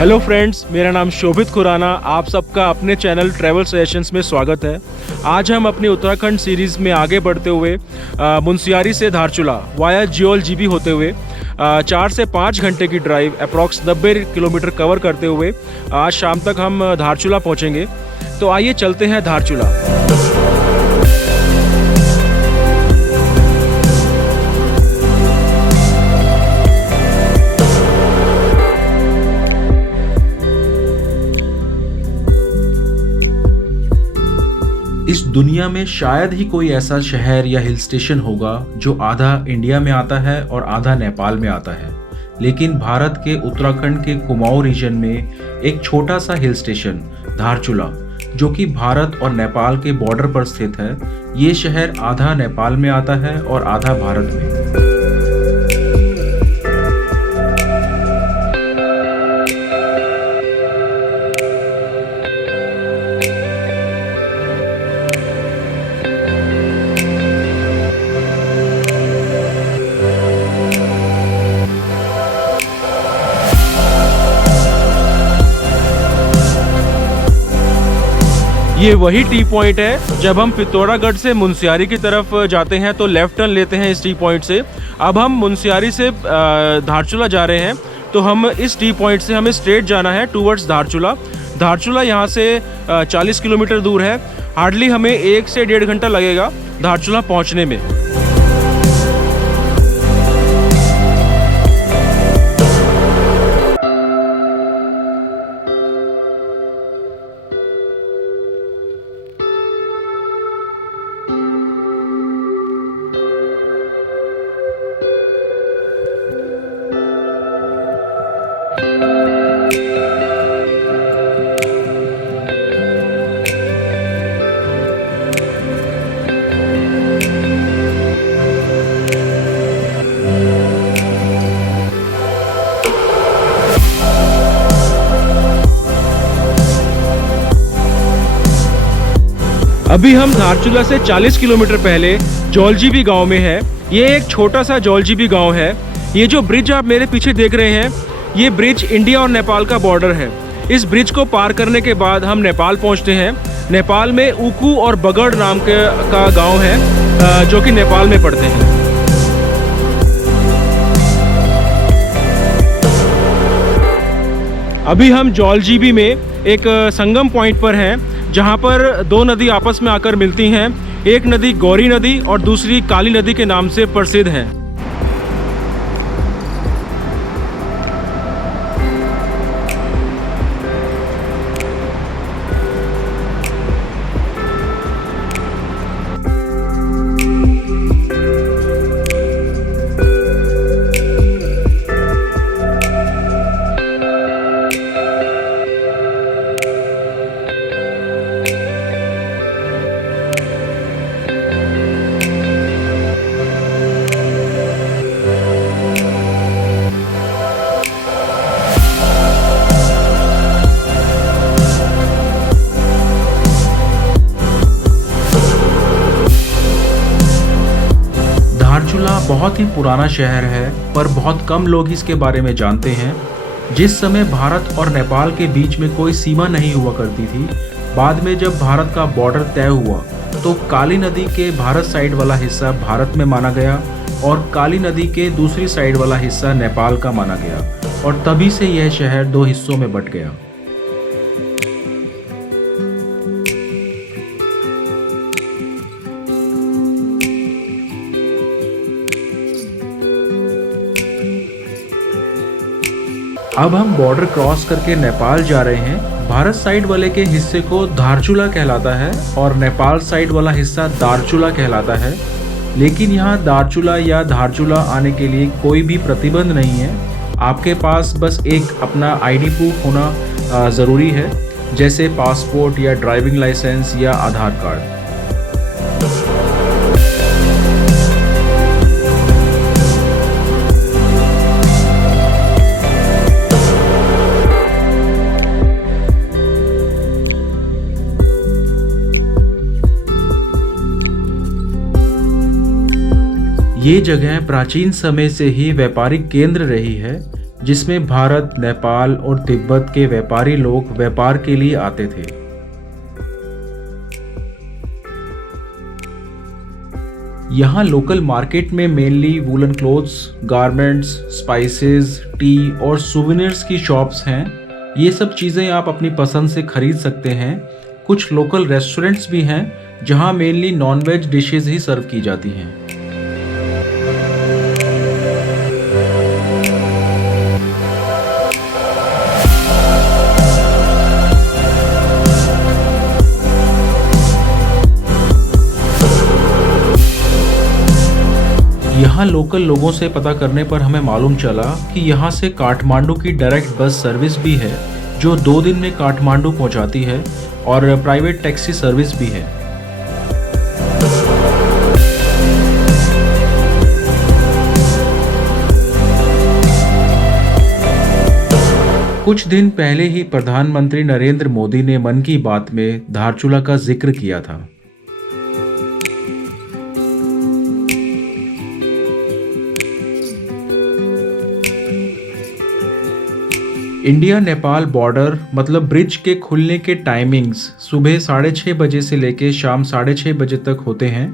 Hello friends, मेरा नाम शोभित खुराना। आप सबका अपने चैनल ट्रैवल सजेशंस में स्वागत है। आज हम अपनी उत्तराखंड सीरीज़ में आगे बढ़ते हुए मुनस्यारी से धारचूला वाया जियोल जीबी होते हुए 4 से 5 घंटे की ड्राइव अप्रॉक्स 90 किलोमीटर कवर करते हुए आज शाम तक हम धारचूला पहुंचेंगे। तो आइए चलते हैं धारचूला। इस दुनिया में शायद ही कोई ऐसा शहर या हिल स्टेशन होगा जो आधा इंडिया में आता है और आधा नेपाल में आता है। लेकिन भारत के उत्तराखंड के कुमाऊं रीजन में एक छोटा सा हिल स्टेशन धारचूला, जो कि भारत और नेपाल के बॉर्डर पर स्थित है, ये शहर आधा नेपाल में आता है और आधा भारत में। ये वही टी पॉइंट है। जब हम पिथौरागढ़ से मुनस्यारी की तरफ जाते हैं तो लेफ्ट टर्न लेते हैं इस टी पॉइंट से। अब हम मुनस्यारी से धारचूला जा रहे हैं, तो हम इस टी पॉइंट से हमें स्ट्रेट जाना है टूवर्ड्स धारचूला। धारचूला यहाँ से 40 किलोमीटर दूर है। हार्डली हमें 1 से 1.5 घंटा लगेगा धारचूला पहुँचने में। अभी हम धारचूला से 40 किलोमीटर पहले जौलजीबी गांव में है। ये एक छोटा सा जौलजीबी गांव है। ये जो ब्रिज आप मेरे पीछे देख रहे हैं, ये ब्रिज इंडिया और नेपाल का बॉर्डर है। इस ब्रिज को पार करने के बाद हम नेपाल पहुंचते हैं। नेपाल में उकू और बगड़ नाम का गांव है, जो कि नेपाल में पड़ते हैं। अभी हम जौलजीबी में एक संगम पॉइंट पर हैं, जहां पर 2 नदी आपस में आकर मिलती हैं। एक नदी गौरी नदी और दूसरी काली नदी के नाम से प्रसिद्ध है। धारचूला बहुत ही पुराना शहर है, पर बहुत कम लोग इसके बारे में जानते हैं। जिस समय भारत और नेपाल के बीच में कोई सीमा नहीं हुआ करती थी, बाद में जब भारत का बॉर्डर तय हुआ तो काली नदी के भारत साइड वाला हिस्सा भारत में माना गया और काली नदी के दूसरी साइड वाला हिस्सा नेपाल का माना गया, और तभी से यह शहर 2 हिस्सों में बंट गया। अब हम बॉर्डर क्रॉस करके नेपाल जा रहे हैं। भारत साइड वाले के हिस्से को धारचूला कहलाता है और नेपाल साइड वाला हिस्सा दारचूला कहलाता है। लेकिन यहाँ दारचूला या धारचूला आने के लिए कोई भी प्रतिबंध नहीं है। आपके पास बस एक अपना आईडी प्रूफ होना ज़रूरी है, जैसे पासपोर्ट या ड्राइविंग लाइसेंस या आधार कार्ड। ये जगह प्राचीन समय से ही व्यापारिक केंद्र रही है। जिसमें भारत, नेपाल और तिब्बत के व्यापारी लोग व्यापार के लिए आते थे। यहाँ लोकल मार्केट में mainly woollen clothes, garments, spices, T और सुवेनिर्स की शॉप्स हैं। ये सब चीज़ें आप अपनी पसंद से खरीद सकते हैं। कुछ लोकल रेस्टोरेंट्स भी हैं जहाँ मेनली नॉनवेज डिशेस ही सर्व की जाती हैं। यहाँ लोकल लोगों से पता करने पर हमें मालूम चला कि यहाँ से काठमांडू की डायरेक्ट बस सर्विस भी है जो 2 दिन में काठमांडू पहुँचाती है और प्राइवेट टैक्सी सर्विस भी है। कुछ दिन पहले ही प्रधानमंत्री नरेंद्र मोदी ने मन की बात में धारचूला का जिक्र किया था। इंडिया नेपाल बॉर्डर मतलब ब्रिज के खुलने के टाइमिंग्स सुबह 6:30 बजे से लेके शाम 6:30 बजे तक होते हैं।